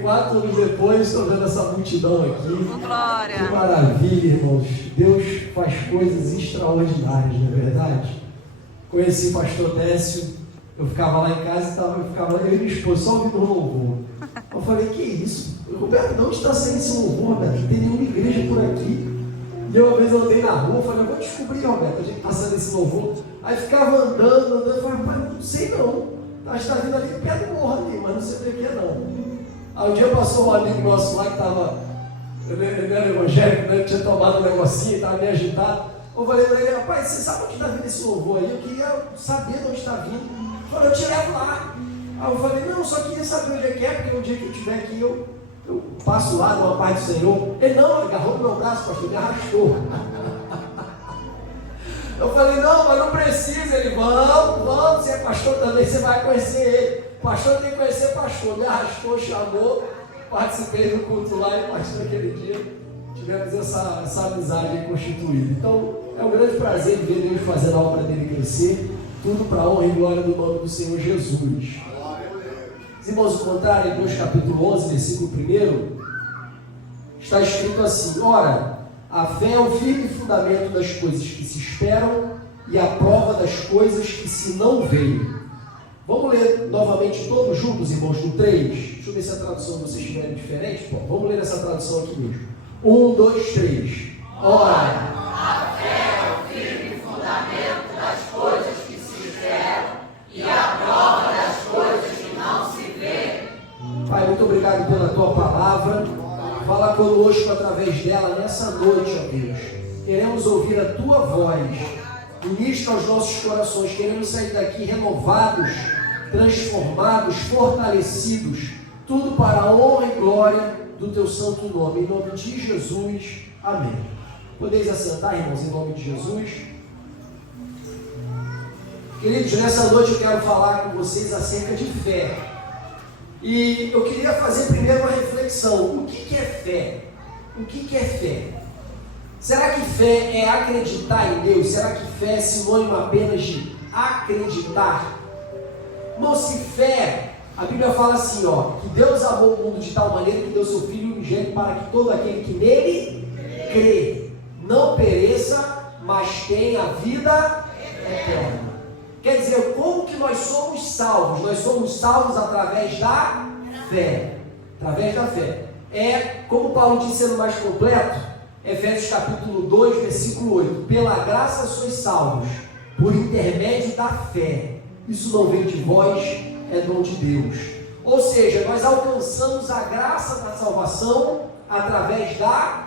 4 anos depois, estou vendo essa multidão aqui. Glória! Que maravilha, irmãos. Deus faz coisas extraordinárias, não é verdade? Conheci o pastor Décio, eu ficava lá em casa eu e minha esposa só ouvindo louvor. Eu falei, que isso? Roberto, de onde está saindo esse louvor, Roberto? Não tem nenhuma igreja por aqui. E eu, uma vez eu andei na rua, falei, eu vou descobrir, Roberto, a gente passando esse louvor. Aí ficava andando, eu falei, pai, não sei não. Acho que está vindo ali perto do morro ali, mas não sei o que é não. Aí um dia passou um amigo nosso lá que estava, ele era evangélico, né? Ele tinha tomado um negocinho, estava meio agitado. Eu falei para ele, rapaz, você sabe onde está vindo esse louvor aí? Eu queria saber de onde está vindo. Ele falou, eu te levo lá. Aí eu falei, não, eu só queria saber onde é que é, porque o dia que eu estiver aqui, eu passo lá, dou uma paz do Senhor. Ele não, ele agarrou no meu braço, pastor, me arrastou. Eu falei, não, mas não precisa. Ele, vamos, você é pastor também, você vai conhecer ele. Pastor tem que conhecer pastor. Me arrastou, chamou, participei do culto lá e pastor naquele dia. Tivemos essa amizade constituída. Então, é um grande prazer ver Deus fazendo a obra dele crescer. Tudo para a honra e glória do nome do Senhor Jesus. Os irmãos, o contrário, em Hebreus capítulo 11, versículo 1, está escrito assim: ora, a fé é o firme fundamento das coisas que se esperam e a prova das coisas que se não veem. Vamos ler novamente todos juntos, irmãos, no 3. Deixa eu ver se a tradução de vocês estiverem diferente. Bom, vamos ler essa tradução aqui mesmo. 1, 2, 3. Ora, a fé é o firme fundamento das coisas que se esperam e a prova das coisas que não se veem. Pai, muito obrigado pela tua palavra. Fala conosco através dela nessa noite, ó Deus. Queremos ouvir a tua voz. Ministra aos nossos corações. Queremos sair daqui renovados, transformados, fortalecidos. Tudo para a honra e glória do teu santo nome. Em nome de Jesus. Amém. Podeis assentar, irmãos, em nome de Jesus. Queridos, nessa noite eu quero falar com vocês acerca de fé. E eu queria fazer primeiro uma reflexão. O que é fé? O que é fé? Será que fé é acreditar em Deus? Será que fé é sinônimo apenas de acreditar? Irmão, se fé, a Bíblia fala assim, ó, que Deus amou o mundo de tal maneira que deu seu Filho unigênito para que todo aquele que nele crê não pereça, mas tenha a vida eterna. Quer dizer, como que nós somos salvos? Nós somos salvos através da fé. Através da fé. É, como Paulo disse sendo mais completo, Efésios capítulo 2, versículo 8. Pela graça sois salvos, por intermédio da fé. Isso não vem de vós, é dom de Deus. Ou seja, nós alcançamos a graça da salvação através da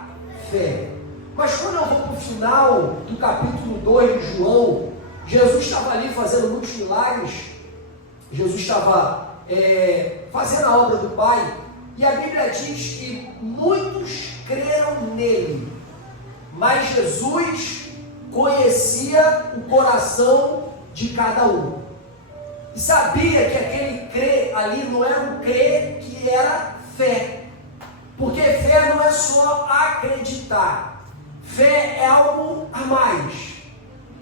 fé. Mas quando eu vou para o final do capítulo 2 de João, Jesus estava ali fazendo muitos milagres, Jesus estava fazendo a obra do Pai, e a Bíblia diz que muitos creram nele, mas Jesus conhecia o coração de cada um, e sabia que aquele crer ali não era um crer que era fé, porque fé não é só acreditar, fé é algo a mais.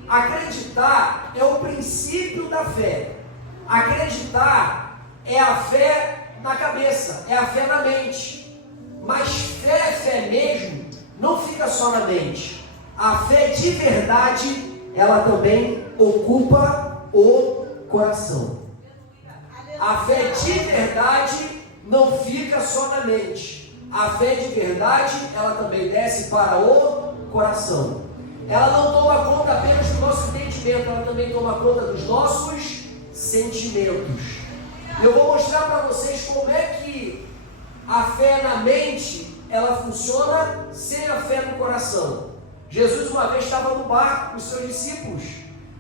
Acreditar é o princípio da fé. Acreditar é a fé na cabeça, é a fé na mente. Mas fé mesmo, não fica só na mente. A fé de verdade, ela também ocupa o coração. A fé de verdade não fica só na mente. A fé de verdade, ela também desce para o coração. Ela não toma conta apenas do nosso entendimento, ela também toma conta dos nossos sentimentos. Eu vou mostrar para vocês como é que a fé na mente, ela funciona sem a fé no coração. Jesus uma vez estava no barco com os seus discípulos,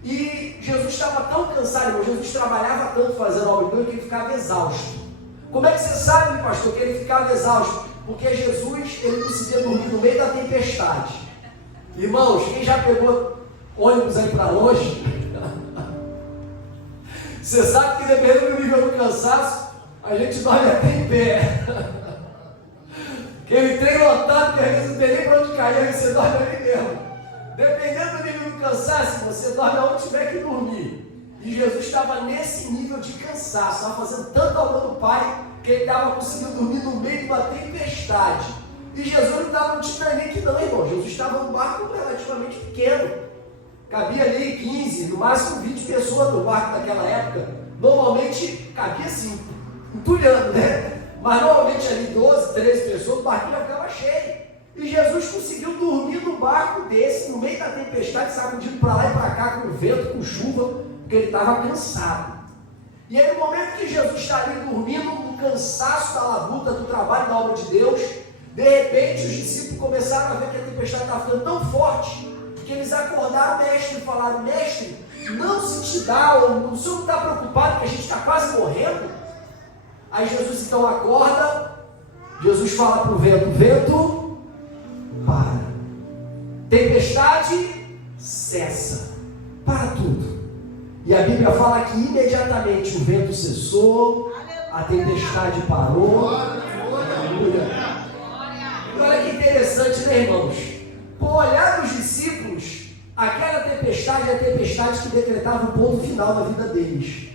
e Jesus estava tão cansado, Jesus trabalhava tanto fazendo a obra de Deus que ele ficava exausto. Como é que você sabe, pastor, que ele ficava exausto? Porque Jesus, ele conseguia dormir no meio da tempestade. Irmãos, quem já pegou ônibus aí para longe, você sabe que dependendo do nível do cansaço, a gente dorme até em pé. Aquele trem lotado que às vezes não tem nem para onde cair, aí você dorme ali mesmo. Dependendo do nível do cansaço, você dorme onde tiver que dormir. E Jesus estava nesse nível de cansaço, estava fazendo tanta obra do Pai, que ele estava conseguindo dormir no meio de uma tempestade. E Jesus não estava no Titanic não, irmão. Jesus estava num barco relativamente pequeno. Cabia ali 15, no máximo 20 pessoas no barco naquela época. Normalmente cabia 5, entulhando, né? Mas normalmente ali 12, 13 pessoas, o barquinho já ficava cheio. E Jesus conseguiu dormir num barco desse, no meio da tempestade, sacudindo para lá e para cá, com vento, com chuva, porque ele estava cansado. E aí, no momento que Jesus está ali dormindo, no cansaço da labuta, do trabalho da obra de Deus, de repente os discípulos começaram a ver que a tempestade estava ficando tão forte, que eles acordaram o mestre e falaram: mestre, não se te dá, o senhor não está preocupado que a gente está quase morrendo? Aí Jesus então acorda, Jesus fala para o vento: vento, para. Tempestade, cessa. Para tudo. E a Bíblia fala que imediatamente o vento cessou, a tempestade parou. Aleluia. E olha que interessante, né, irmãos? Com o olhar dos discípulos, aquela tempestade é a tempestade que decretava o ponto final da vida deles.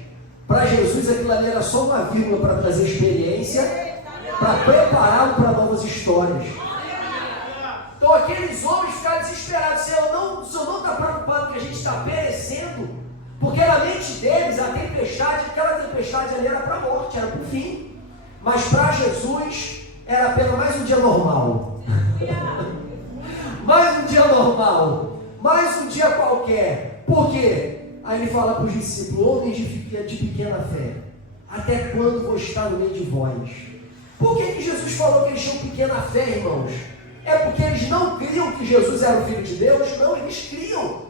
Para Jesus, aquilo ali era só uma vírgula para trazer experiência, para prepará-lo para novas histórias. Então aqueles homens ficaram desesperados: o Senhor não está preocupado que a gente está perecendo? Porque na mente deles, aquela tempestade ali era para a morte, era para o fim. Mas para Jesus, era apenas mais um dia normal. Mais um dia normal. Mais um dia qualquer. Por quê? Aí ele fala para os discípulos: homens de pequena fé, até quando vou estar no meio de vós? Por que Jesus falou que eles tinham pequena fé, irmãos? É porque eles não criam que Jesus era o Filho de Deus? Não, eles criam.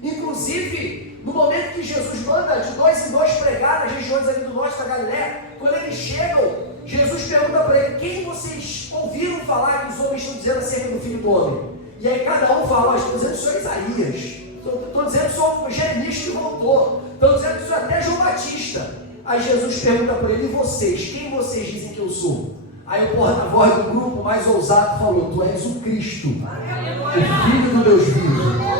Inclusive, no momento que Jesus manda de 2 em 2 pregar nas regiões ali do norte da Galileia, quando eles chegam, Jesus pergunta para ele: quem vocês ouviram falar que os homens estão dizendo acerca do Filho do Homem? E aí cada um fala: estou dizendo que isso é Isaías, estou dizendo que isso é Jeremias que voltou, estou dizendo que isso é até João Batista. Aí Jesus pergunta para ele: e vocês? Quem vocês dizem que eu sou? Aí o porta-voz do grupo mais ousado falou: tu és o Cristo, o Filho do Deus vivo.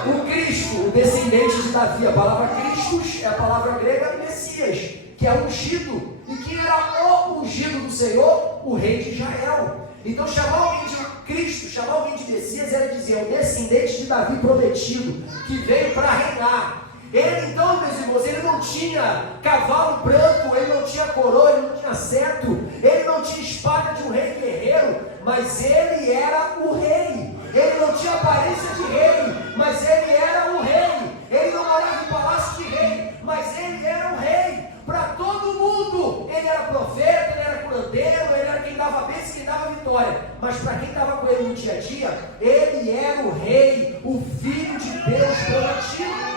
O Cristo, o descendente de Davi. A palavra Christos é a palavra grega Messias, que é ungido. E que era o ungido do Senhor, o rei de Israel. Então chamar alguém de Cristo, chamar alguém de Messias, era dizer: é o descendente de Davi prometido, que veio para reinar. Ele então, meus irmãos, ele não tinha cavalo branco, ele não tinha coroa, ele não tinha cetro, ele não tinha espada de um rei guerreiro, mas ele era o rei. Ele não tinha aparência de rei, mas ele era o rei. Ele não morava em palácio de rei, mas ele era o rei. Para todo mundo, ele era profeta, ele era curandeiro, ele era quem dava bênção, quem dava vitória. Mas para quem estava com ele no dia a dia, ele era o rei, o Filho de Deus prometido.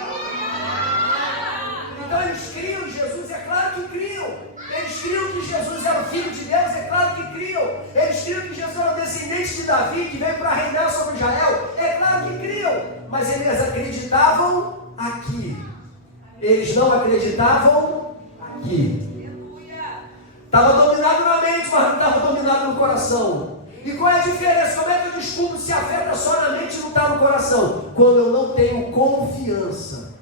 Então eles criam em Jesus, é claro que criam. Eles criam que Jesus era o Filho de Deus, é claro que criam. Eles criam que Jesus era o descendente de Davi, que veio para reinar sobre Israel, é claro que criam. Mas eles acreditavam aqui. Eles não acreditavam aqui. Estava dominado na mente, mas não estava dominado no coração. E qual é a diferença? Como é que eu descubro se a fé está só na mente e não está no coração? Quando eu não tenho confiança.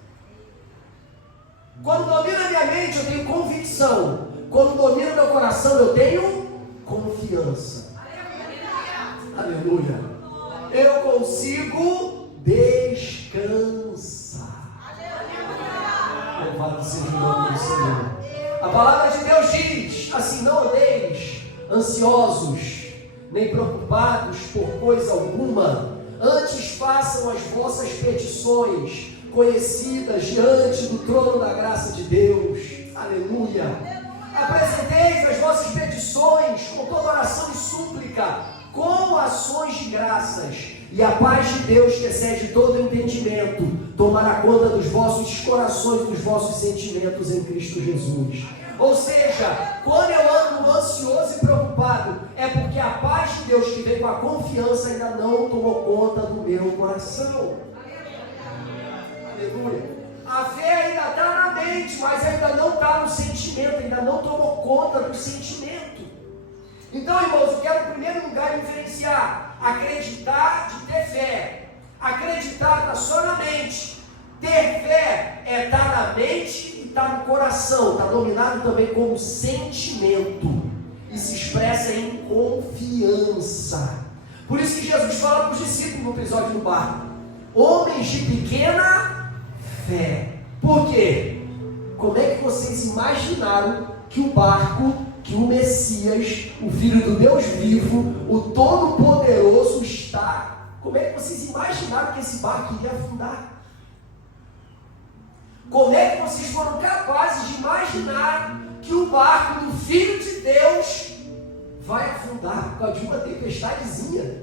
Quando domina a minha mente, eu tenho convicção. Quando domina meu coração, eu tenho confiança. Aleluia. Eu consigo descansar. Louvado seja o nome do Senhor. A palavra de Deus diz assim: não andeis ansiosos, nem preocupados por coisa alguma. Antes façam as vossas petições conhecidas diante do trono da graça de Deus. Aleluia. Apresenteis as vossas petições com toda oração e súplica, com ações de graças, e a paz de Deus, que excede todo entendimento, tomará conta dos vossos corações e dos vossos sentimentos em Cristo Jesus. Ou seja, quando eu ando ansioso e preocupado, é porque a paz de Deus, que vem com a confiança, ainda não tomou conta do meu coração. Aleluia. A fé ainda está na mente, mas ainda não está no sentimento, ainda não tomou conta do sentimento. Então, irmãos, eu quero em primeiro lugar diferenciar acreditar de ter fé. Acreditar está só na mente. Ter fé é estar na mente e está no coração, está dominado também como sentimento e se expressa em confiança. Por isso que Jesus fala para os discípulos no episódio do barco: homens de pequena fé. Por quê? Como é que vocês imaginaram que o barco, que o Messias, o Filho do Deus vivo, o Todo-Poderoso está? Como é que vocês imaginaram que esse barco iria afundar? Como é que vocês foram capazes de imaginar que o barco do Filho de Deus vai afundar por causa de uma tempestadezinha?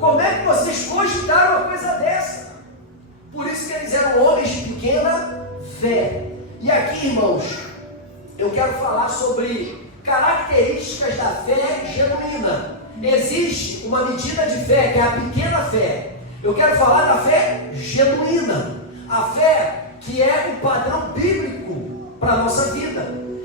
Como é que vocês cogitaram uma coisa dessa? Por isso que eles eram homens de pequena fé. E aqui, irmãos, eu quero falar sobre características da fé genuína. Existe uma medida de fé, que é a pequena fé. Eu quero falar da fé genuína. A fé que é o padrão bíblico para a nossa vida.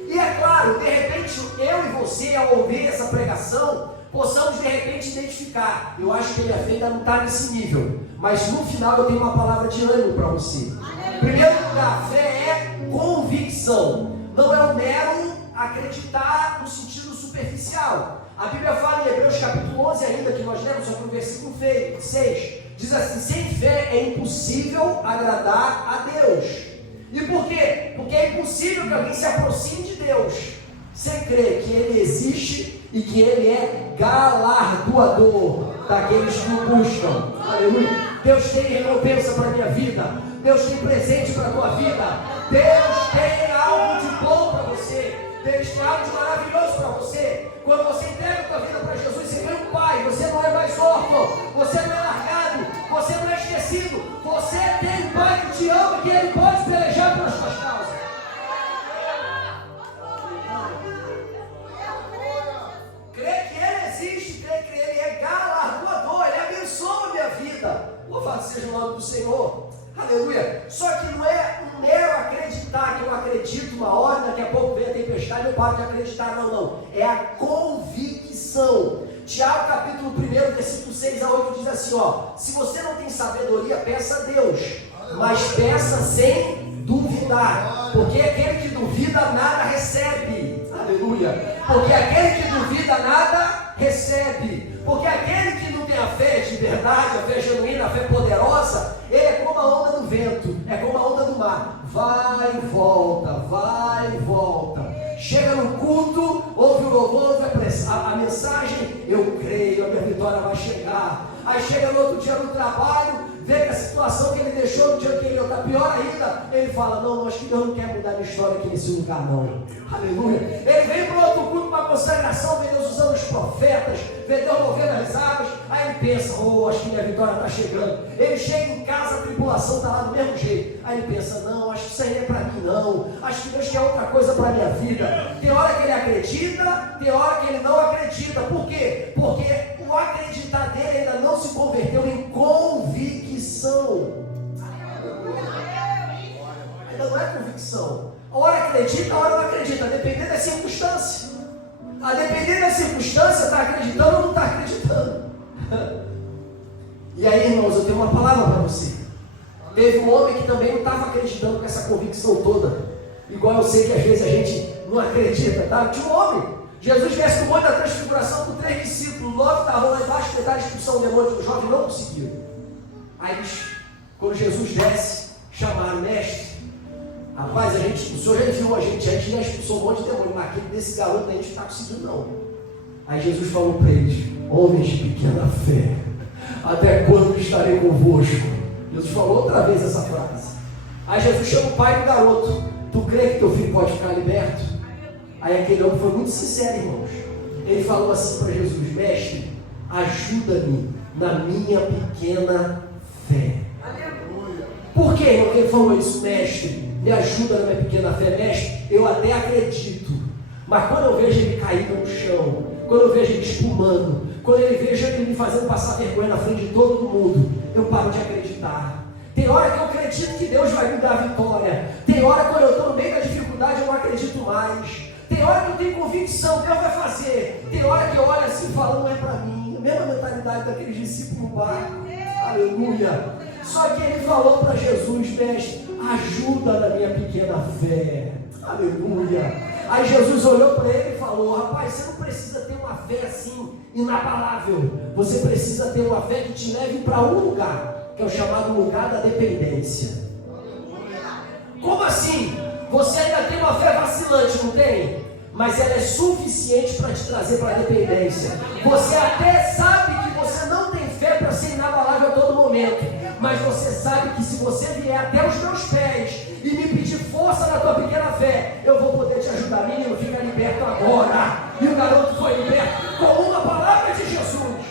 E é claro, de repente, eu e você, ao ouvir essa pregação, possamos de repente identificar: eu acho que a minha fé ainda não está nesse nível, mas no final eu tenho uma palavra de ânimo para você. Em primeiro lugar, fé é convicção, não é um mero acreditar no sentido superficial. A Bíblia fala em Hebreus capítulo 11 ainda, que nós lemos, só que no versículo 6, diz assim: sem fé é impossível agradar a Deus. E por quê? Porque é impossível que alguém se aproxime de Deus sem crer que Ele existe e que Ele é galardoador daqueles que o buscam. Aleluia. Deus tem recompensa para a minha vida. Deus tem presente para a tua vida. Deus tem algo de bom para você. Deus tem algo de maravilhoso para você. Quando você entrega a tua vida para Jesus, você vê um pai. Você não é mais órfão. Você não é largado. Você não é esquecido. Você tem um pai que te ama, que Ele pode pelejar pelas suas causas. Crer que Ele existe, crer que Ele é galardoador, Ele abençoa a minha vida. Louvado seja o nome do Senhor. Aleluia. Só que não é um mero acreditar, que eu acredito uma hora, daqui a pouco vem a tempestade, eu paro de acreditar. Não. É a convicção. Tiago capítulo 1, versículo 6 a 8 diz assim, ó: se você não tem sabedoria, peça a Deus, mas peça sem duvidar, porque aquele que duvida nada recebe. Aleluia. Porque aquele que duvida nada recebe. Porque aquele que não tem a fé de verdade, a fé genuína, a fé poderosa, ele é como a onda do vento, é como a onda do mar, vai e volta, vai e volta. Chega no culto, ouve o louvor, ouve a mensagem, eu creio, a minha vitória vai chegar. Aí chega no outro dia no trabalho, vê que a situação que ele deixou no dia anterior está pior ainda, ele fala: não, acho que Deus não quer mudar a minha história aqui nesse lugar não. Aleluia. Ele vem para outro culto, uma consagração, vê Deus usando os profetas, vê Deus movendo as águas, aí ele pensa: oh, acho que minha vitória está chegando. Ele chega em casa, a tribulação está lá do mesmo jeito, aí ele pensa: não, acho que isso aí é para mim não, acho que Deus quer outra coisa para a minha vida. Tem hora que ele acredita, tem hora que ele não acredita. Por quê? Porque o acreditar dele ainda não se converteu em convicção. Ainda não é convicção. A hora acredita, a hora não acredita, dependendo da circunstância. A depender da circunstância, está acreditando ou não está acreditando. E aí, irmãos, eu tenho uma palavra para você. Teve um homem que também não estava acreditando com essa convicção toda. Igual eu sei que às vezes a gente não acredita, tá? Tinha um homem. Jesus desce no monte da transfiguração com 3 discípulos. 9 estavam lá embaixo, tentaram expulsar o demônio do jovem, não conseguiram. Aí, quando Jesus desce, chamaram: mestre, rapaz, o senhor já enviou a gente já expulsou um monte de demônio, mas aquele desse garoto aí a gente não está conseguindo não. Aí Jesus falou para eles: homens de pequena fé, até quando estarei convosco? Jesus falou outra vez essa frase. Aí Jesus chama o pai do garoto: tu crê que teu filho pode ficar liberto? Aí aquele homem foi muito sincero, irmãos. Ele falou assim para Jesus: mestre, ajuda-me na minha pequena fé. Aleluia. Por que ele falou isso? Mestre, me ajuda na minha pequena fé. Mestre, eu até acredito, mas quando eu vejo ele caído no chão, quando eu vejo ele espumando, quando eu vejo ele me fazendo passar vergonha na frente de todo mundo, eu paro de acreditar. Tem hora que eu acredito que Deus vai me dar a vitória. Tem hora quando eu estou no meio da dificuldade eu não acredito mais. Tem hora que eu tenho convicção, Deus vai fazer. Tem hora que eu olho assim e falo: não é para mim. A mesma mentalidade daqueles discípulos no barco. Aleluia. Só que ele falou para Jesus: mestre, ajuda na minha pequena fé. Aleluia. Aí Jesus olhou para ele e falou: rapaz, você não precisa ter uma fé assim inabalável. Você precisa ter uma fé que te leve para um lugar, que é o chamado lugar da dependência. Como assim? Você ainda tem uma fé vacilante, não tem? Mas ela é suficiente para te trazer para a dependência. Você até sabe que você não tem fé para ser inabalável a todo momento, mas você sabe que se você vier até os meus pés e me pedir força na tua pequena fé, eu vou poder te ajudar. Menino, fica liberto agora. E o garoto foi liberto com uma palavra de Jesus.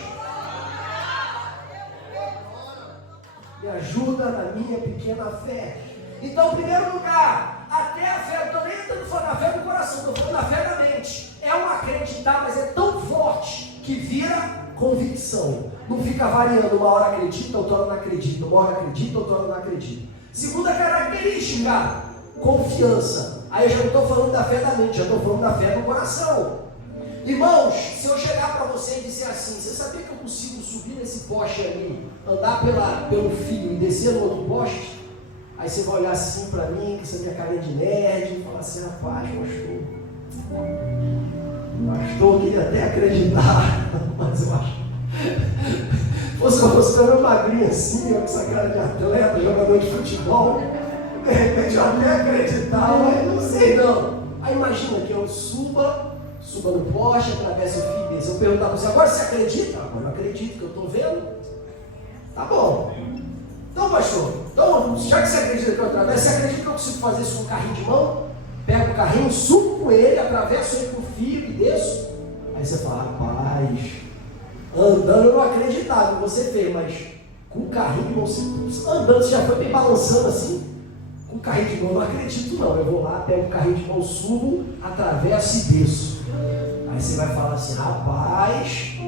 Me ajuda na minha pequena fé. Então, em primeiro lugar, até a fé, eu estou nem tentando falar da fé do coração, estou falando da fé da mente. É um acreditar, mas é tão forte que vira convicção. Não fica variando, uma hora acredita, outra hora não acredita, uma hora acredita, outra hora não acredita. Segunda característica, confiança. Aí eu já não estou falando da fé da mente, já estou falando da fé do coração. Irmãos, se eu chegar para você e dizer assim: você sabia que eu consigo subir nesse poste ali, andar pelo fio e descer no outro poste? Aí você vai olhar assim para mim, com essa minha cara de nerd, e falar assim: rapaz, pastor, eu queria até acreditar, mas eu acho. Fosse meu magrinho assim, com essa cara de atleta, jogador de futebol, de repente eu até acreditava, mas não sei não. Aí imagina que eu suba no poste, atravessa o fio desse. Eu perguntar para você: agora você acredita? Agora eu acredito, que eu estou vendo. Tá bom. Então, pastor, já que você acredita que eu atravesso, você acredita que eu consigo fazer isso com um carrinho de mão? Pego o carrinho, subo com ele, atravesso ele com o fio e desço. Aí você fala: rapaz, andando eu não acreditava, você fez, mas com o carrinho de mão, andando, você já foi bem balançando assim. Com o carrinho de mão eu não acredito não. Eu vou lá, pego o carrinho de mão, subo, atravesso e desço. Aí você vai falar assim: rapaz,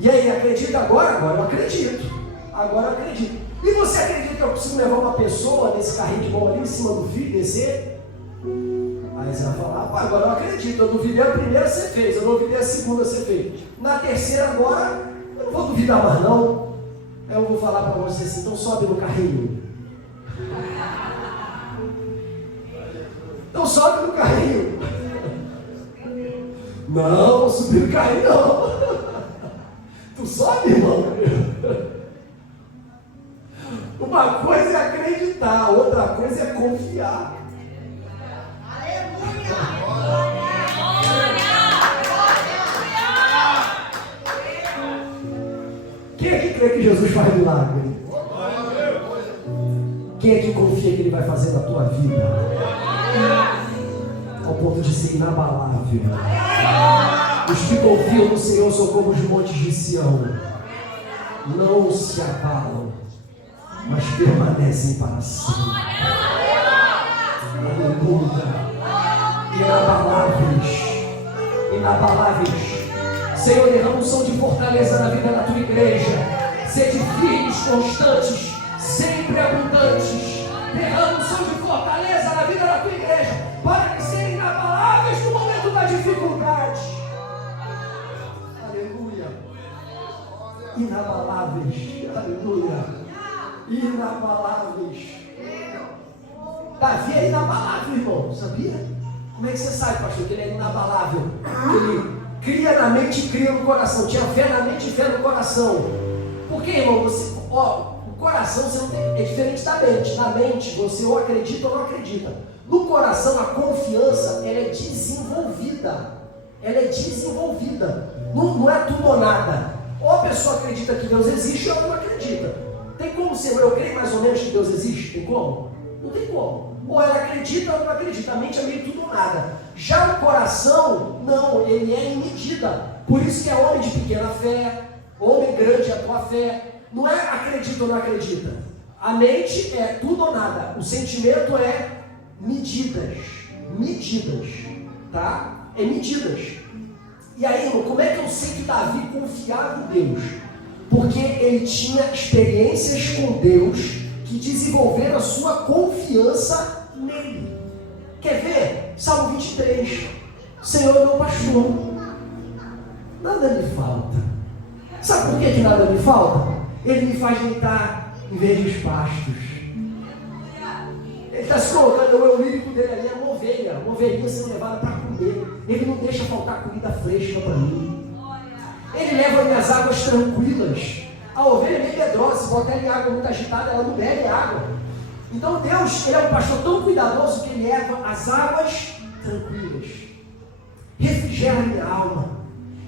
e aí, acredita agora? Agora eu acredito. Agora eu acredito. E você acredita que eu consigo levar uma pessoa nesse carrinho de mão ali em cima do fio e descer? Aí você vai falar: rapaz, agora eu acredito. Eu duvidei a primeira, você fez. Eu duvidei a segunda, você fez. Na terceira agora, eu não vou duvidar mais não. Aí eu vou falar para você assim: então sobe no carrinho. Então sobe no carrinho. Não, vou subir no carrinho não. Tu sobe, irmão? Uma coisa é acreditar, outra coisa é confiar. Aleluia! Quem é que crê que Jesus faz milagre? Quem é que confia que Ele vai fazer na tua vida? Ao ponto de ser inabalável. Os que confiam no Senhor são como os montes de Sião. Não se abalam, mas permanecem para sempre. Aleluia. Inabaláveis. Senhor, derrama um som de fortaleza na vida da tua igreja. Sede firmes, constantes, sempre abundantes. Derrama um som de fortaleza na vida da tua igreja, para que sejam inabaláveis no momento da dificuldade. Aleluia. Inabaláveis. Aleluia. Inabaláveis. Davi é inabalável, irmão, sabia? Como é que você sabe, pastor, que ele é inabalável? Ele cria na mente e cria no coração. Tinha fé na mente e fé no coração. Por que, irmão? O coração você não tem, é diferente da mente. Na mente você ou acredita ou não acredita. No coração a confiança ela é desenvolvida. Ela é desenvolvida. Não é tudo ou nada. Ou a pessoa acredita que Deus existe ou ela não acredita. Tem como ser, eu creio mais ou menos que Deus existe? Tem como? Não tem como. Ou ela acredita ou ela não acredita. A mente é meio tudo ou nada. Já o coração, não, ele é em medida. Por isso que é homem de pequena fé, homem grande é a tua fé. Não é acredita ou não acredita. A mente é tudo ou nada. O sentimento é medidas. Medidas. Tá? É medidas. E aí, irmão, como é que eu sei que Davi confiava em Deus? Porque ele tinha experiências com Deus que desenvolveram a sua confiança nele. Quer ver? Salmo 23. Senhor é meu pastor, nada me falta. Sabe por que nada me falta? Ele me faz deitar em verdes pastos. está se colocando, o eu lírico dele ali é uma ovelhinha sendo levada para comer. Ele não deixa faltar comida fresca para mim. Ele leva minhas águas tranquilas. A ovelha é meio medrosa, se botar ela em água muito agitada, ela não bebe água. Então Deus, ele é um pastor tão cuidadoso que ele leva as águas tranquilas. Refrigera minha alma.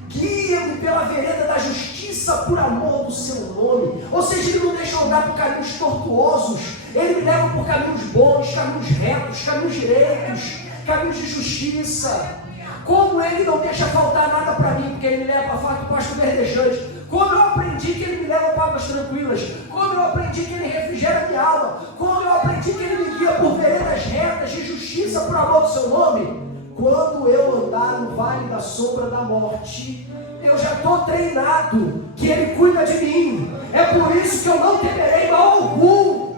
Guia-me pela vereda da justiça por amor do seu nome. Ou seja, ele não deixa eu andar por caminhos tortuosos. Ele me leva por caminhos bons, caminhos retos, caminhos direitos, caminhos de justiça. Como ele não deixa faltar nada para mim, porque ele me leva para fato pasto verdejante. Como eu aprendi que ele me leva para águas tranquilas. Como eu aprendi que ele refrigera minha alma. Como eu aprendi que ele me guia por veredas retas de justiça por amor do seu nome. Quando eu andar no vale da sombra da morte, eu já estou treinado que ele cuida de mim. É por isso que eu não temerei mal algum.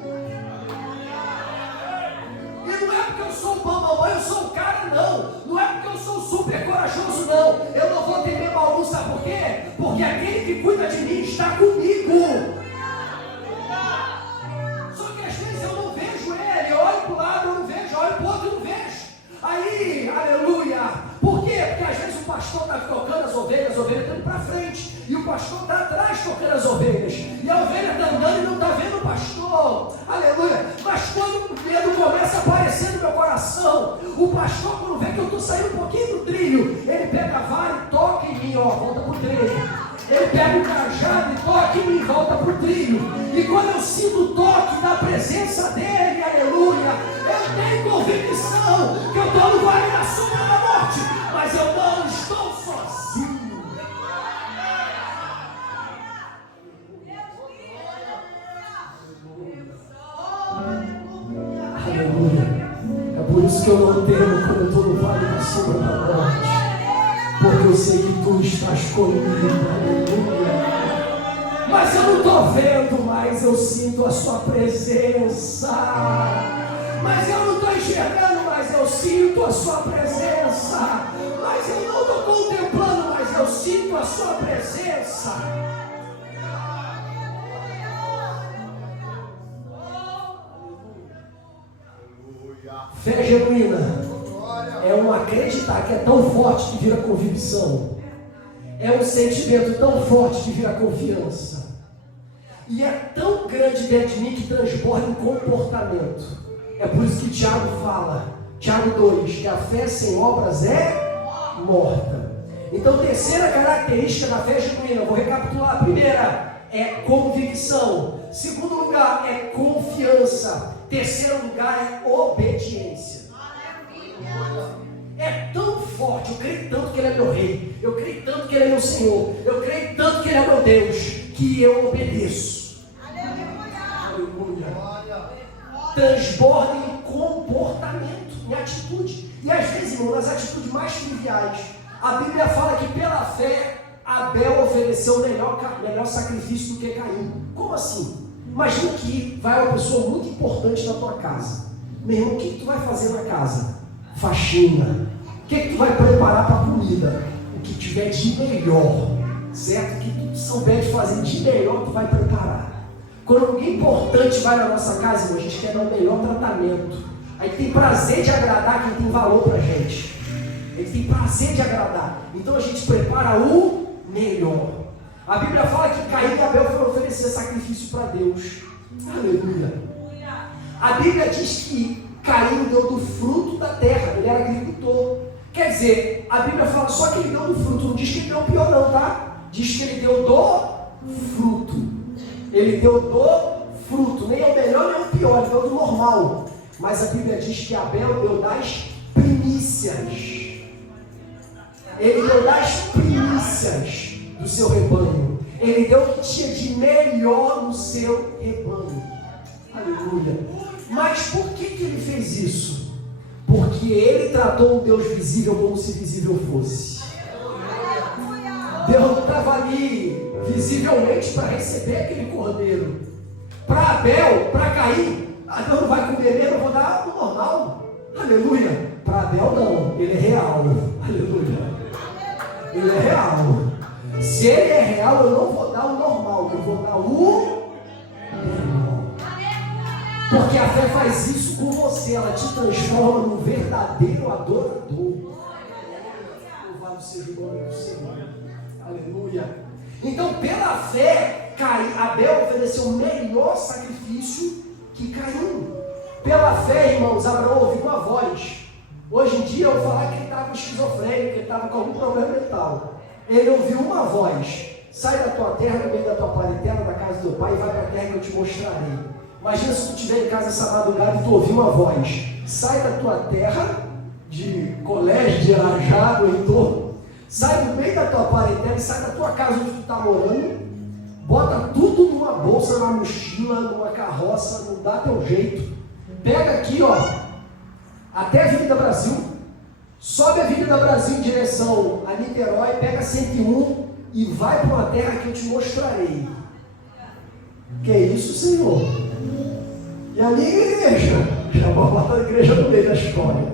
E não é porque eu sou o bambambam, eu sou o cara, não. Não é porque eu sou super corajoso, não. Eu não vou temer mal algum, sabe por quê? Porque aquele que cuida de mim está comigo. Só que às vezes eu não vejo ele. Eu olho para o lado, eu não vejo. Eu olho para o outro, eu não vejo. Aí, aleluia. Por quê? Porque às vezes o pastor está tocando as ovelhas estão indo para frente. E o pastor está atrás tocando as ovelhas. E a ovelha está andando e não está vendo o pastor. Aleluia. Mas quando o medo começa a aparecer no meu coração, o pastor, quando vê que eu estou saindo um pouquinho do trilho, ele pega a vara e toca em mim, ó, volta para o trilho. Ele pega o cajado e toca em mim e volta para o trilho. E quando eu sinto o toque da presença dele, aleluia, eu tenho convicção que eu estou no vale da sombra da morte, mas eu não estou sozinho. Aleluia. É por isso que eu não temo quando eu estou no vale da sombra da morte. Porque eu sei que tu estás comigo, aleluia. Mas eu não estou vendo, mas eu sinto a sua presença. Mas eu não estou enxergando, mas eu sinto a sua presença. Mas eu não estou contemplando, mas eu sinto a sua presença. Fé genuína é um acreditar que é tão forte que vira convicção. É um sentimento tão forte que vira confiança. E é tão grande dentro de mim que transborda em comportamento. É por isso que Tiago fala, Tiago 2, que a fé sem obras é morta. Então, terceira característica da fé genuína, vou recapitular. A primeira é convicção. Segundo lugar é confiança. Terceiro lugar é obediência. É tão forte, eu creio tanto que ele é meu rei, eu creio tanto que ele é meu Senhor, eu creio tanto que ele é meu Deus, que eu obedeço. Aleluia. Transborda em comportamento, em atitude. E às vezes, irmão, nas atitudes mais triviais, a Bíblia fala que pela fé Abel ofereceu o melhor sacrifício do que Caim. Como assim? Imagina que vai uma pessoa muito importante na tua casa. Meu irmão, o que tu vai fazer na casa? Faxina. O que tu vai preparar para a comida? O que tiver de melhor, certo? O que tu souber de fazer de melhor, tu vai preparar. Quando alguém importante vai na nossa casa, irmão, a gente quer dar o melhor tratamento. A gente tem prazer de agradar quem tem valor para a gente. A gente tem prazer de agradar. Então a gente prepara o melhor. A Bíblia fala que Caim e Abel foram oferecer sacrifício para Deus. Aleluia. A Bíblia diz que Caim deu do fruto da terra, ele era agricultor. Quer dizer, a Bíblia fala só que ele deu do fruto, não diz que ele deu o pior não, tá? Diz que ele deu do fruto. Ele deu do fruto, nem é o melhor nem o pior, ele deu do normal. Mas a Bíblia diz que Abel deu das primícias. Ele deu das primícias do seu rebanho. Ele deu o que tinha de melhor no seu rebanho. Aleluia. Mas por que ele fez isso? Porque ele tratou o Deus visível como se visível fosse. Deus não estava ali visivelmente para receber aquele cordeiro. Para Abel, para Caim, Deus não vai comer mesmo, eu vou dar o normal. Aleluia. Para Abel não, ele é real. Aleluia. Ele é real. Se ele é real, eu não vou dar o normal, eu vou dar o melhor. Porque a fé faz isso com você, ela te transforma num verdadeiro adorador. Louvado seja o nome do Senhor. Aleluia. Então, pela fé, Abel ofereceu o melhor sacrifício que Caim. Pela fé, irmãos, Abraão ouviu uma voz. Hoje em dia, eu vou falar que ele estava esquizofrênico, que ele estava com algum problema mental. Ele ouviu uma voz: sai da tua terra, do meio da tua parentela, da casa do teu pai, e vai para a terra que eu te mostrarei. Imagina se tu estiver em casa essa madrugada e tu ouvir uma voz: sai da tua terra, de colégio, de Arajá, do entorno, sai do meio da tua parentela e sai da tua casa onde tu está morando, bota tudo numa bolsa, numa mochila, numa carroça, não dá teu jeito, pega aqui, ó, até a Avenida Brasil, sobe a Avenida Brasil em direção a Niterói, pega 101 e vai para uma terra que eu te mostrarei. Que é isso, Senhor? E a minha igreja, já vou botar a igreja no meio da história.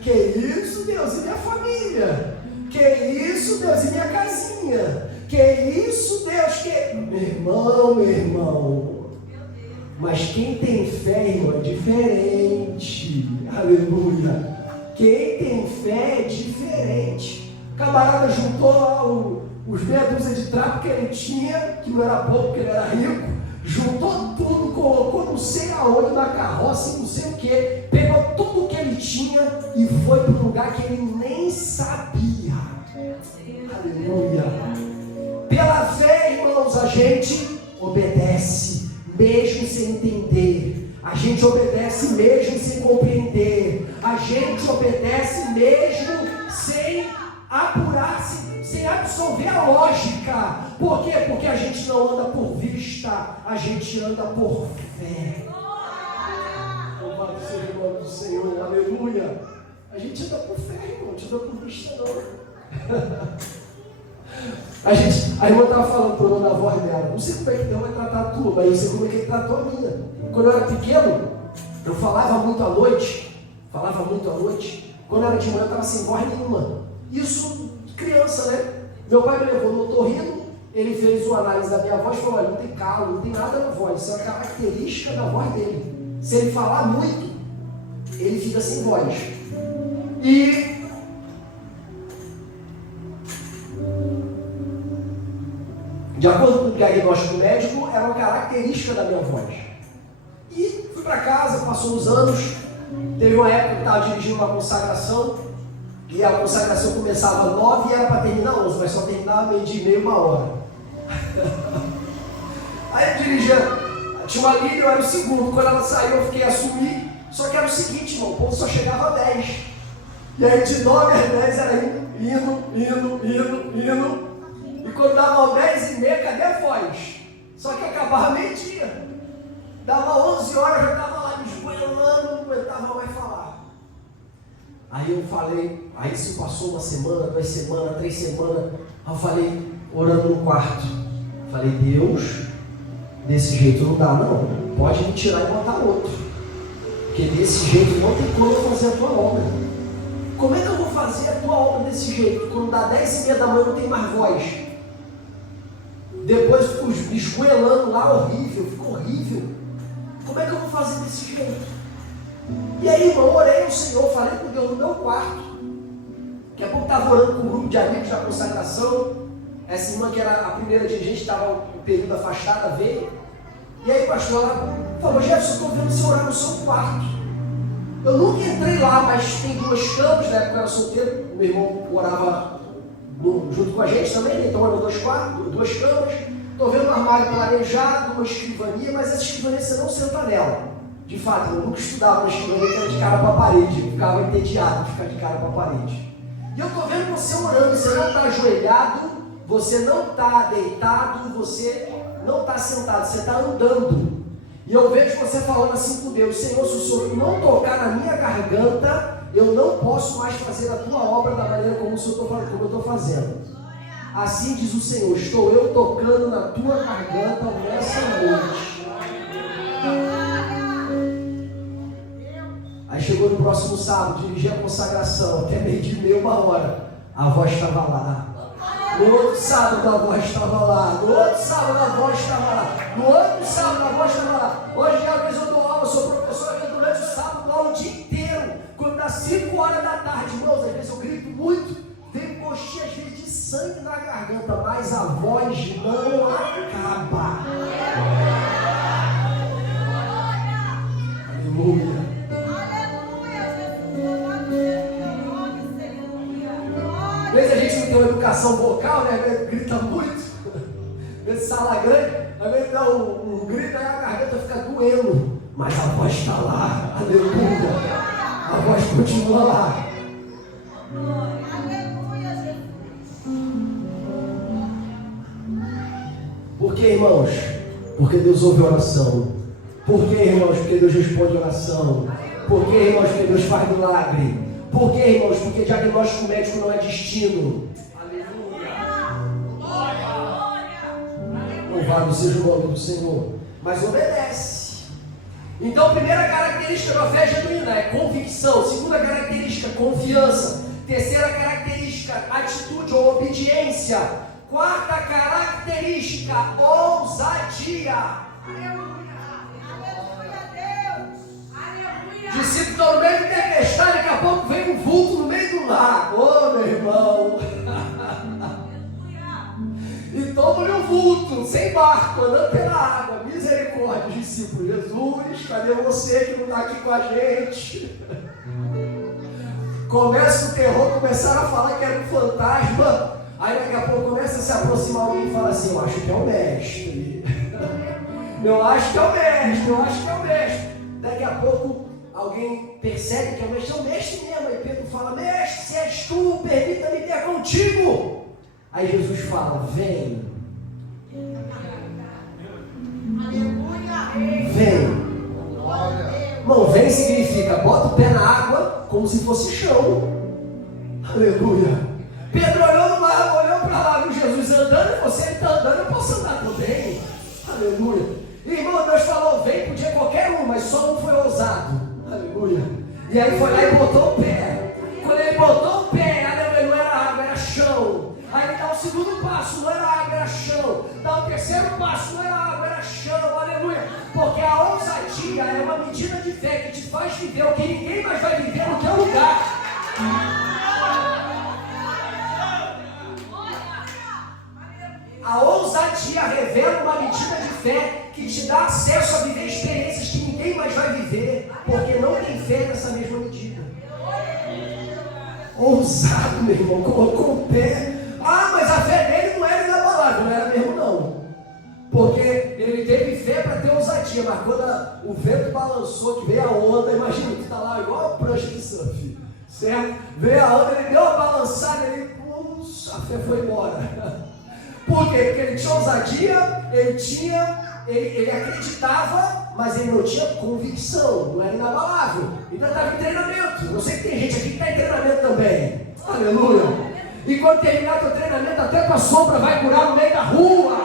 Que isso, Deus, e minha família? Que isso, Deus, e minha casinha? Que isso, Deus, que... Meu irmão. Mas quem tem fé, irmão, é diferente. Aleluia. Quem tem fé é diferente. O camarada juntou lá os meia dúzia de trapo que ele tinha, que não era pouco, porque ele era rico, juntou tudo, colocou não sei aonde na carroça, não sei o que, pegou tudo que ele tinha e foi para um lugar que ele nem sabia. Aleluia. Pela fé, irmãos, a gente obedece, mesmo sem entender. A gente obedece mesmo sem compreender. A gente obedece mesmo sem apurar-se, sem absorver a lógica. Por quê? Porque a gente não anda por vista, a gente anda por fé. Louvado seja o nome do Senhor, aleluia. A gente anda por fé, irmão, a gente anda por vista não. A irmã estava falando para o nome da avó dela, não sei como é que Deus vai tratar a tua, mas eu sei como é que ele tratou a minha. Quando eu era pequeno, eu falava muito à noite. Quando eu era de manhã, eu estava sem voz nenhuma. Isso de criança, né? Meu pai me levou no otorrino, ele fez uma análise da minha voz e falou: olha, não tem calo, não tem nada na voz, isso é uma característica da voz dele. Se ele falar muito, ele fica sem voz. E de acordo com o diagnóstico médico, era uma característica da minha voz. E fui para casa, passou uns anos, teve uma época que eu estava dirigindo uma consagração, e a consagração começava às 9 e era para terminar às 11, mas só terminava meio-dia e meia, 1 hora. Aí eu dirigia, tinha uma líder, eu era o segundo, quando ela saiu eu fiquei a assumir, só que era o seguinte, irmão, o povo só chegava a 10. E aí de 9 às 10 era indo. E quando dava 10 e meia, cadê a voz? Só que acabava meio-dia. Dava 11 horas, eu já estava lá me esgoelando, não aguentava mais falar. Aí eu falei, aí se passou 1 semana, 2 semanas, 3 semanas, aí eu falei, orando no quarto, falei: Deus, desse jeito não dá não, pode me tirar e botar outro, porque desse jeito não tem como eu fazer a tua obra. Como é que eu vou fazer a tua obra desse jeito? Quando dá 10 e meia da manhã não tem mais voz. Depois fico me esgoelando lá, horrível, ficou horrível. Como é que eu vou fazer desse jeito? E aí, irmão, orei ao Senhor, falei com Deus no meu quarto. Daqui a pouco estava orando com um grupo de amigos da consagração. Essa irmã que era a primeira dirigente, estava um período afastada, veio. E aí, pastor, ela falou: Jefferson, estou vendo você orar no seu quarto. Eu nunca entrei lá, mas tem 2 camas, na época eu era solteiro. O meu irmão orava junto com a gente também, então eram 2 quartos, 2 camas. Estou vendo um armário planejado, uma escrivania, mas essa escrivania você não senta nela. De fato, eu nunca estudava na escrivania, que era de cara para a parede, eu ficava entediado de ficar de cara para a parede. E eu estou vendo você orando, você não está ajoelhado, você não está deitado, você não está sentado, você está andando. E eu vejo você falando assim com Deus: Senhor, se o Senhor não tocar na minha garganta, eu não posso mais fazer a tua obra da maneira como eu estou fazendo. Assim diz o Senhor: estou eu tocando na tua garganta nessa noite. Aí chegou no próximo sábado, dirigi a consagração, até meio-dia e meia, 1 hora. A voz estava lá. No outro sábado a voz estava lá. No outro sábado a voz estava lá. No outro sábado a voz estava lá. Hoje às vezes eu dou aula escola, sou professor durante o sábado, aula o dia inteiro. Quando dá 5 horas da tarde, irmãos, às vezes eu grito muito, vem coxinha cheia de sangue na garganta, mas a voz não acaba. Aleluia. Às vezes a gente não tem uma educação vocal, né? Grita muito. Às vezes sala grande, às vezes dá um grito, aí a garganta fica doendo. Mas a voz está lá. Aleluia. A voz continua lá. Por que, irmãos? Porque Deus ouve oração. Por que, irmãos? Porque Deus responde oração. Por que, irmãos? Porque Deus faz milagre. Por que, irmãos? Porque diagnóstico médico não é destino. Louvado seja o nome do Senhor. Mas obedece. Então, primeira característica da fé genuína é convicção. Segunda característica, confiança. Terceira característica, atitude ou obediência. Quarta característica, ousadia. Aleluia. Aleluia, Deus. Aleluia. Discípulo está no meio de tempestade, daqui a pouco vem um vulto no meio do lago. Ô, meu irmão. E toma-lhe um vulto, sem barco, andando pela água. Misericórdia, discípulo. Jesus, cadê você que não está aqui com a gente? Começa o terror, começaram a falar que era um fantasma. Aí daqui a pouco começa a se aproximar alguém e fala assim: eu acho que é o mestre. Eu acho que é o mestre, eu acho que é o mestre. Daqui a pouco alguém percebe que é o mestre mesmo. Aí Pedro fala: mestre, se és tu, permita-me ter contigo. Aí Jesus fala: vem. Vem. Irmão, vem significa bota o pé na água como se fosse chão. Aleluia. Pedro olhou no mar, olhou para lá, viu Jesus andando, você está andando, eu posso andar também. Aleluia. Irmão, Deus falou: vem, podia qualquer um, mas só um foi ousado. Aleluia. E aí foi lá e botou o pé. Quando ele botou o pé, aleluia, não era água, era chão. Aí ele dá o segundo passo, não era água, era chão. Dá o terceiro passo, não era água, era chão. Aleluia. Porque a ousadia é uma medida de fé que te faz viver o que ninguém mais vai viver no teu lugar. A ousadia revela uma medida de fé que te dá acesso a viver experiências que ninguém mais vai viver, porque não tem fé nessa mesma medida. Ousado, meu irmão, colocou o pé. Ah, mas a fé dele não era inabalável, não era mesmo não. Porque ele teve fé para ter ousadia, mas quando o vento balançou, que veio a onda, imagina que está lá igual a prancha de surf, certo? Veio a onda, ele deu uma balançada, a fé foi embora. Por quê? Porque ele tinha ousadia, ele acreditava, mas ele não tinha convicção, não era inabalável. Ainda estava em treinamento. Eu sei que tem gente aqui que está em treinamento também. Aleluia. E quando terminar teu treinamento, até tua sombra vai curar no meio da rua.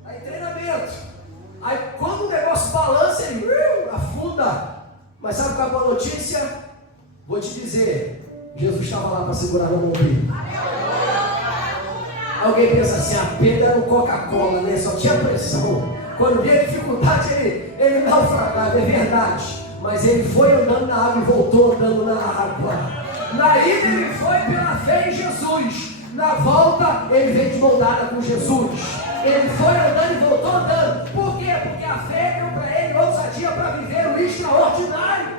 Está em treinamento. Aí quando o negócio balança, ele afunda. Mas sabe qual é a boa notícia? Vou te dizer. Jesus estava lá para segurar no ombro. Alguém pensa assim: a Pedro era um Coca-Cola, né? Só tinha pressão. Quando veio a dificuldade, ele naufragava, é verdade. Mas ele foi andando na água e voltou andando na água. Na ida ele foi pela fé em Jesus. Na volta ele veio de mão dada com Jesus. Ele foi andando e voltou andando. Por quê? Porque a fé deu para ele ousadia para viver o extraordinário.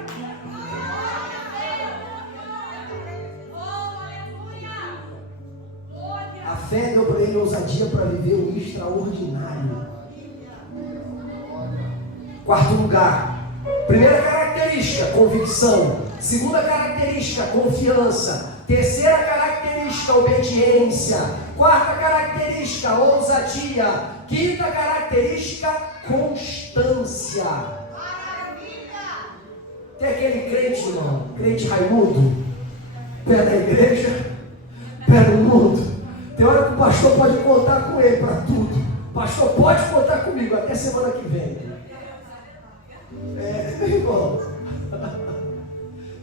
A fé deu para ele ousadia para viver o extraordinário. Quarto lugar. Primeira característica, convicção. Segunda característica, confiança. Terceira característica, obediência. Quarta característica, ousadia. Quinta característica, constância. Tem aquele crente, irmão, crente Raimundo, pé da igreja, pé do mundo. Tem hora que o pastor pode contar com ele para tudo. Pastor, pode contar comigo até semana que vem. Meu irmão.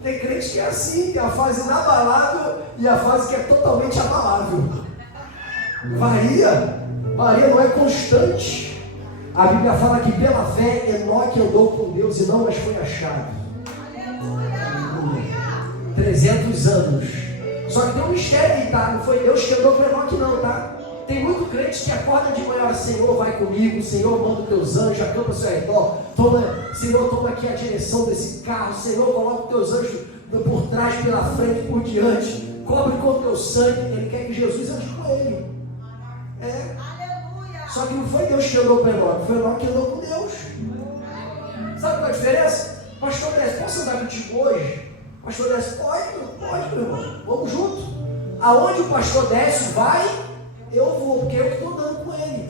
Tem crente que é assim, tem a fase inabalável e a fase que é totalmente abalável. Varia, não é constante. A Bíblia fala que pela fé Enoque andou com Deus e não as foi achado. 300 anos. Só que tem um mistério aí, tá? Não foi Deus que andou com Enoque não, tá? Tem muito crente que acorda de manhã, Senhor, vai comigo, Senhor, manda os teus anjos, acampa ao seu redor, Senhor, toma aqui a direção desse carro, Senhor, coloca os teus anjos por trás, pela frente, por diante, cobre com o teu sangue. Ele quer que Jesus ande com ele. Só que não foi Deus que andou com Enoque, foi Enoque que andou com Deus. Sabe qual é a diferença? Pastor Décio, posso andar contigo hoje? Pastor Décio, pode, meu irmão, vamos junto. Aonde o pastor Décio vai, eu vou, porque eu que estou andando com ele.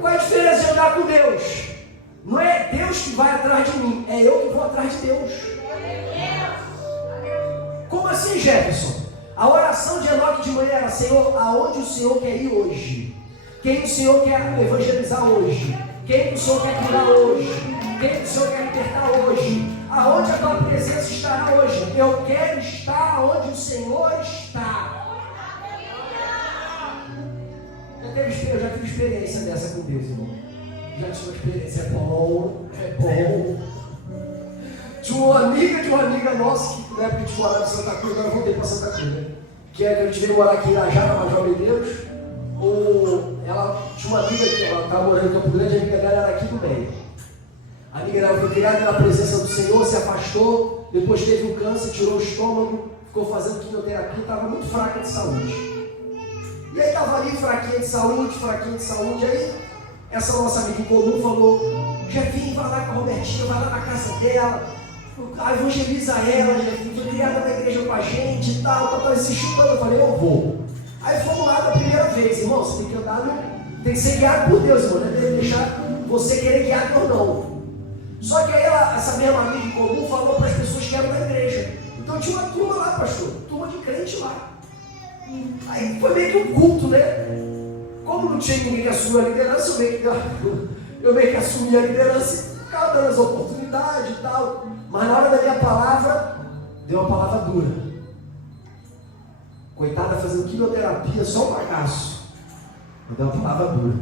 Qual é a diferença de andar com Deus? Não é Deus que vai atrás de mim, é eu que vou atrás de Deus. Como assim, Jefferson? A oração de Enoque de manhã era: Senhor, aonde o Senhor quer ir hoje? Quem o Senhor quer evangelizar hoje? Quem o Senhor quer curar hoje? Quem o Senhor quer libertar hoje? Aonde a tua presença estará hoje? Eu quero estar onde o Senhor está. Eu já tive experiência dessa com Deus, irmão. Já tive uma experiência, é bom. Tinha uma amiga nossa, que na época a gente morava em Santa Cruz, agora eu voltei para Santa Cruz, né? Que é que a gente veio morar aqui em Irajá, na Major Medeiros. Ela tinha uma amiga que ela estava morando em Campo Grande, a amiga dela era aqui do meio. A amiga dela foi criada na presença do Senhor, se afastou, depois teve um câncer, tirou o estômago, ficou fazendo quimioterapia, estava muito fraca de saúde. E aí estava ali fraquinha de saúde, aí essa nossa amiga em comum falou: Jefinho, vai lá com a Robertinha, vai lá na casa dela, evangeliza ela, Jefinho, foi criada na igreja com a gente e tal, tá se chutando. Eu falei: eu vou. Aí fomos lá da primeira vez, irmão, você tem que andar, tem que ser guiado por Deus, irmão, não é deixar você querer guiar ou não. Só que aí essa mesma amiga em comum falou para as pessoas que eram da igreja. Então tinha uma turma lá, pastor, turma de crente lá. Aí foi meio que um culto, né? Como não tinha ninguém que assumir a liderança, eu meio que assumi a liderança e ficava dando as oportunidades e tal. Mas na hora da minha palavra, deu uma palavra dura. Coitada, fazendo quimioterapia, só um bagaço. Deu uma palavra dura.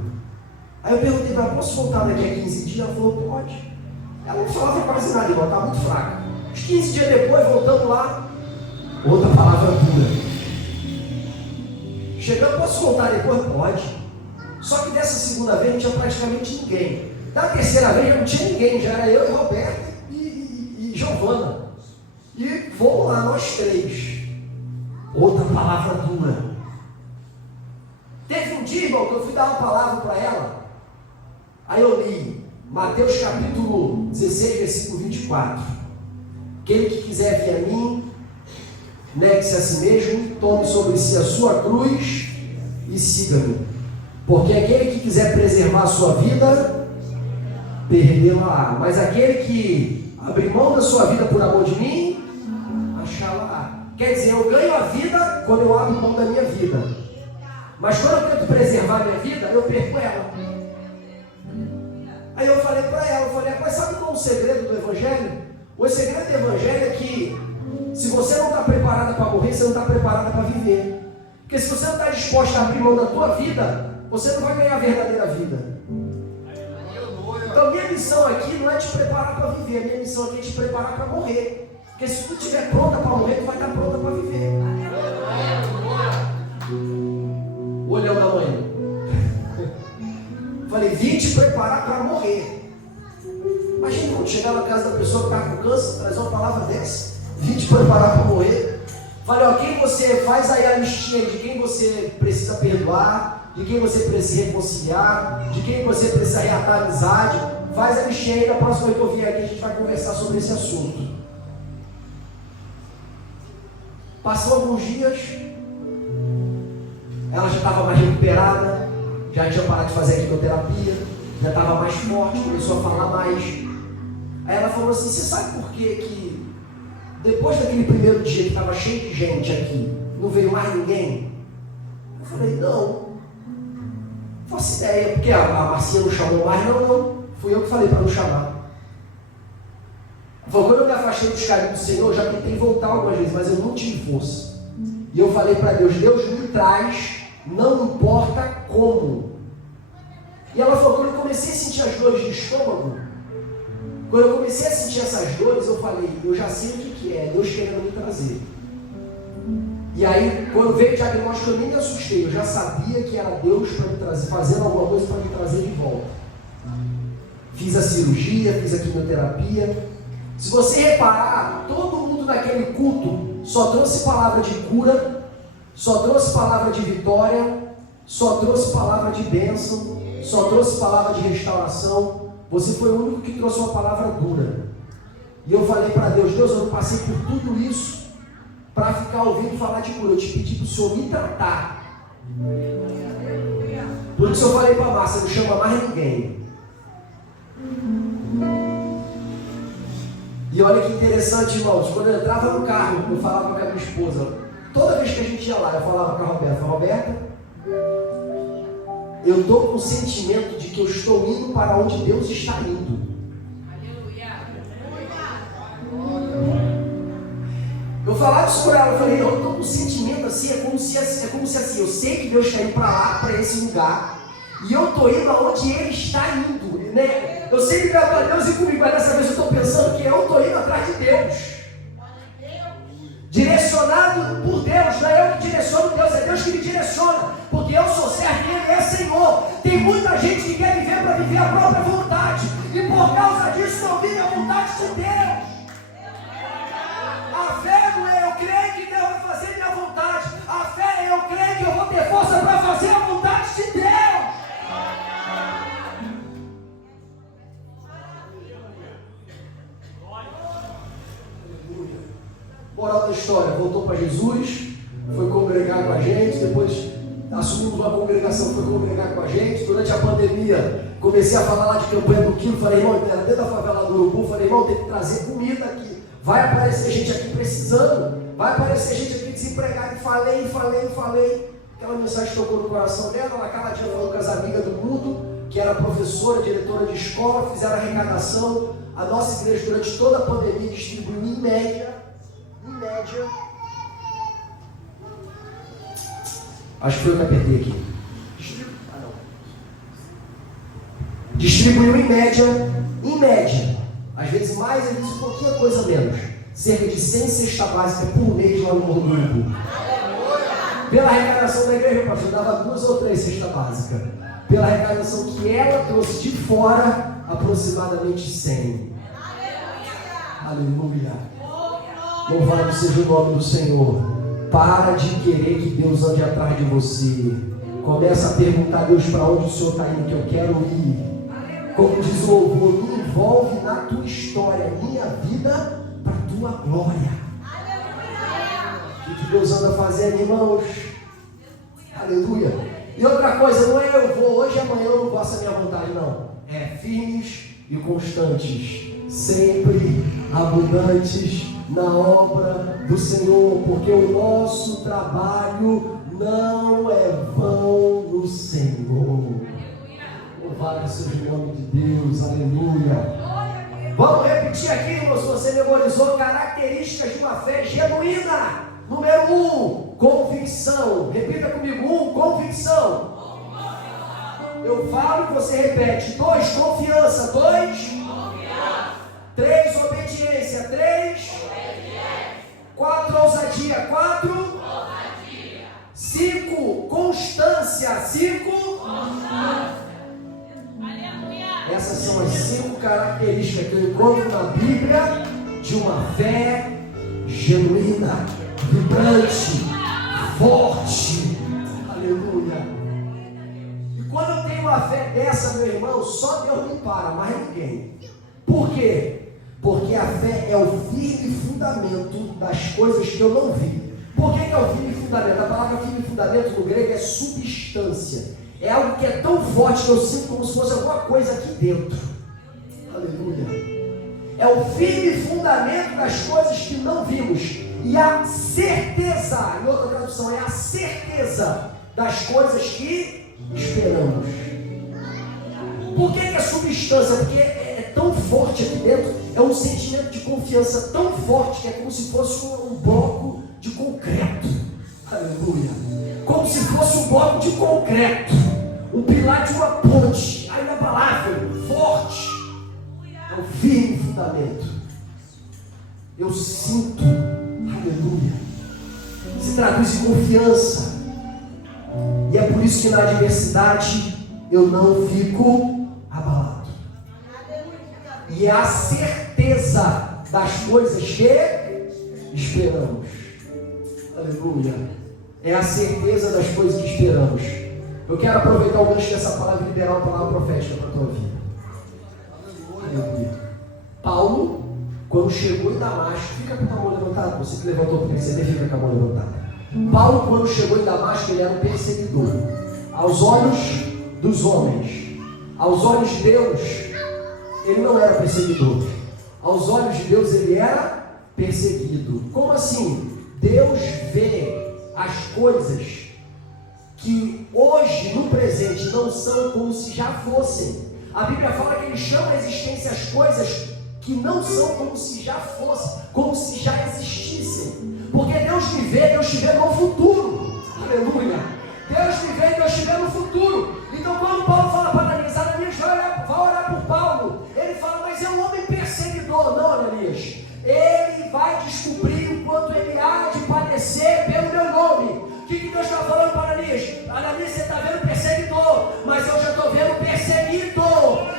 Aí eu perguntei para ela: posso voltar daqui a 15 dias? Ela falou: pode. Ela não falava quase nada, ela estava muito fraca. Uns 15 dias depois, voltando lá, outra palavra dura. Chegando, posso voltar depois? Pode. Só que dessa segunda vez não tinha praticamente ninguém. Da terceira vez já não tinha ninguém, já era eu e Roberto e Giovana. E vamos lá, nós três. Outra palavra dura. Teve um dia, irmão, que eu fui dar uma palavra para ela. Aí eu li Mateus capítulo 16, versículo 24. Aquele que quiser vir a mim, negue-se a si mesmo, tome sobre si a sua cruz e siga-me. Porque aquele que quiser preservar a sua vida, perdê-la-á. Mas aquele que abrir mão da sua vida por amor de mim, achá-la-á. Quer dizer, eu ganho a vida quando eu abro mão da minha vida. Mas quando eu tento preservar a minha vida, eu perco ela. Aí eu falei para ela, mas sabe qual é o segredo do Evangelho? O segredo do Evangelho é que se você não está preparada para morrer, você não está preparada para viver. Porque se você não está disposta a abrir mão da tua vida, você não vai ganhar a verdadeira vida. Então minha missão aqui não é te preparar para viver, a minha missão aqui é te preparar para morrer. Porque se tu estiver pronta para morrer, tu vai estar pronta para viver. Olhão da mãe. Falei: vim te preparar para morrer. Imagina quando chegar na casa da pessoa que está com câncer, trazer uma palavra dessa: vim te preparar para morrer. Falei: ó, quem você faz aí a listinha de quem você precisa perdoar, de quem você precisa reconciliar, de quem você precisa reatar amizade. Faz a listinha aí, na próxima vez que eu vier aqui a gente vai conversar sobre esse assunto. Passou alguns dias, ela já estava mais recuperada, já tinha parado de fazer a quimioterapia, já estava mais forte, começou a falar mais. Aí ela falou assim: você sabe por que depois daquele primeiro dia que estava cheio de gente aqui, não veio mais ninguém? Eu falei: não faço ideia, porque a Marcinha não chamou mais. Não, fui eu que falei para não chamar. Quando eu me afastei dos caminhos do Senhor, já tentei voltar algumas vezes, mas eu não tive força. E eu falei para Deus: Deus me traz, não importa como. E ela falou, quando eu comecei a sentir as dores de estômago, quando eu comecei a sentir essas dores, eu falei, eu já sei o que é, Deus querendo me trazer. E aí, quando veio o diagnóstico, eu nem me assustei, eu já sabia que era Deus para me trazer, fazendo alguma coisa para me trazer de volta. Fiz a cirurgia, fiz a quimioterapia. Se você reparar, todo mundo naquele culto só trouxe palavra de cura, só trouxe palavra de vitória, só trouxe palavra de bênção, só trouxe palavra de restauração. Você foi o único que trouxe uma palavra dura. E eu falei para Deus, Deus, eu não passei por tudo isso para ficar ouvindo falar de cura. Eu te pedi para o Senhor me tratar. Por isso eu falei para a Márcia, não chama mais ninguém. E olha que interessante, irmãos, quando eu entrava no carro, eu falava com a minha esposa, toda vez que a gente ia lá, eu falava com a Roberta, Roberta, eu estou com o sentimento de que eu estou indo para onde Deus está indo. Eu falava isso por ela, eu falei, eu estou com um sentimento assim, é como se assim, eu sei que Deus está indo para lá, para esse lugar, e eu estou indo aonde Ele está indo, né? Eu sempre quero para Deus ir comigo, mas dessa vez eu estou pensando que eu estou indo atrás de Deus. Direcionado por Deus, não é eu que direciono Deus, é Deus que me direciona, porque eu sou servo e Ele é Senhor. Tem muita gente que quer viver para viver a própria vontade, e por causa disso não vive a vontade de Deus. A fé não é eu creio que Deus vai fazer minha vontade, a fé é eu creio que eu vou ter força para fazer a vontade de Deus. Moral da história, voltou para Jesus, foi congregar com a gente, depois assumimos uma congregação, foi congregar com a gente. Durante a pandemia, comecei a falar lá de campanha do quilo, falei, irmão, era dentro da favela do Urubu, falei, irmão, tem que trazer comida aqui, vai aparecer gente aqui precisando, vai aparecer gente aqui desempregada, e falei, aquela mensagem tocou no coração dela, ela caladinha falou com as amigas do culto, que era professora, diretora de escola, fizeram arrecadação. A nossa igreja durante toda a pandemia distribuiu em média, acho que foi o que eu apertei aqui. Distribuiu em média, às vezes mais, às vezes pouquinha coisa menos, cerca de 100 cestas básicas por mês lá no Morro do Urubu. Pela arrecadação da igreja, pastor, dava 2 ou 3 cestas básicas. Pela arrecadação que ela trouxe de fora, aproximadamente 100. Aleluia. Louvado seja o nome do Senhor. Para de querer que Deus ande atrás de você. Começa a perguntar a Deus para onde o Senhor está indo, que eu quero ir. Como diz o louvor, me envolve na tua história, minha vida para a tua glória. O que Deus anda fazendo, irmãos? Aleluia. E outra coisa, não é eu vou hoje e amanhã eu não faço a minha vontade, não. É firmes e constantes, sempre abundantes na obra do Senhor, porque o nosso trabalho não é vão no Senhor. Louvado seja o nome de Deus, aleluia. Vamos repetir aqui, irmãos, se você memorizou, características de uma fé genuína. Número 1, convicção. Repita comigo, 1, convicção. Eu falo e você repete. 2, confiança. 2, 3, obediência. 3, 4, ousadia. 4, 5, constância. 5, essas são as 5 características que eu encontro na Bíblia de uma fé genuína, vibrante, forte. Aleluia. E quando eu tenho uma fé dessa, meu irmão, só Deus me para, mais ninguém. Por quê? Porque a fé é o firme fundamento das coisas que eu não vi. Por que é o firme fundamento? A palavra firme fundamento no grego é substância. É algo que é tão forte que eu sinto como se fosse alguma coisa aqui dentro. Aleluia. É o firme fundamento das coisas que não vimos. E a certeza, em outra tradução, é a certeza das coisas que esperamos. Por que é substância? Porque é tão forte aqui dentro, é um sentimento de confiança tão forte que é como se fosse um bloco de concreto. Aleluia. Como se fosse um bloco de concreto, um pilar de uma ponte. fundamento. Eu sinto, aleluia, se traduz em confiança. E é por isso que na adversidade eu não fico abalado. E é a certeza das coisas que esperamos. Aleluia. É a certeza das coisas que esperamos. Eu quero aproveitar o gancho dessa palavra e liberar uma palavra profética para a tua vida. Aleluia. Paulo, quando chegou em Damasco, fica com a mão levantada, você que levantou para perceber, fica com a mão levantada. Paulo, quando chegou em Damasco, ele era um perseguidor. Aos olhos dos homens, aos olhos de Deus, ele não era perseguidor. Aos olhos de Deus, ele era perseguido. Como assim? Deus vê as coisas que hoje, no presente, não são como se já fossem. A Bíblia fala que ele chama a existência as coisas que não são como se já fossem, como se já existissem. Porque Deus me vê, Deus te vê no futuro. Aleluia. Deus me vê, Deus te vê no futuro. Então quando Paulo fala para Ananias, Ananias vai orar por Paulo. Ele fala, mas é um homem perseguidor. Não, Ananias. Ele vai descobrir o quanto ele há de padecer pelo meu nome. O que Deus está falando para Ananias? Ananias, você está vendo perseguidor, mas eu já estou vendo perseguido.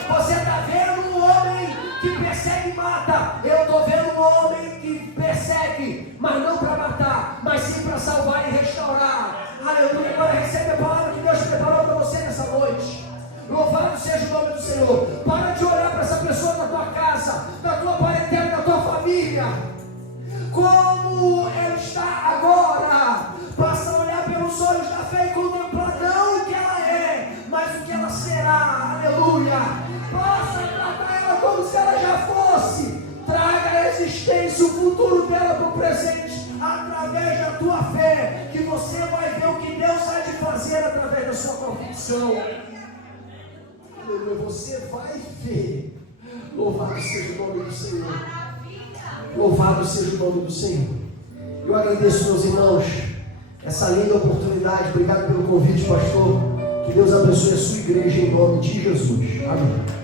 Você está vendo um homem que persegue e mata. Eu estou vendo um homem que persegue, mas não para matar, mas sim para salvar e restaurar. Aleluia. Agora recebe a palavra que Deus preparou para você nessa noite. Louvado seja o nome do Senhor. Para de olhar para essa pessoa na tua casa, na tua parentela, na tua família, como ela está agora. Passa a olhar pelos olhos da fé e contemplar não o que ela é, mas o que ela será. Aleluia. Passa a tratar ela como se ela já fosse. Traga a existência, o futuro dela para o presente, através da tua fé, que você vai ver o que Deus há de fazer através da sua convicção. Aleluia. Você vai ver. Louvado seja o nome do Senhor. Louvado seja o nome do Senhor. Eu agradeço, meus irmãos, essa linda oportunidade. Obrigado pelo convite, pastor. Que Deus abençoe a sua igreja em nome de Jesus. Amém.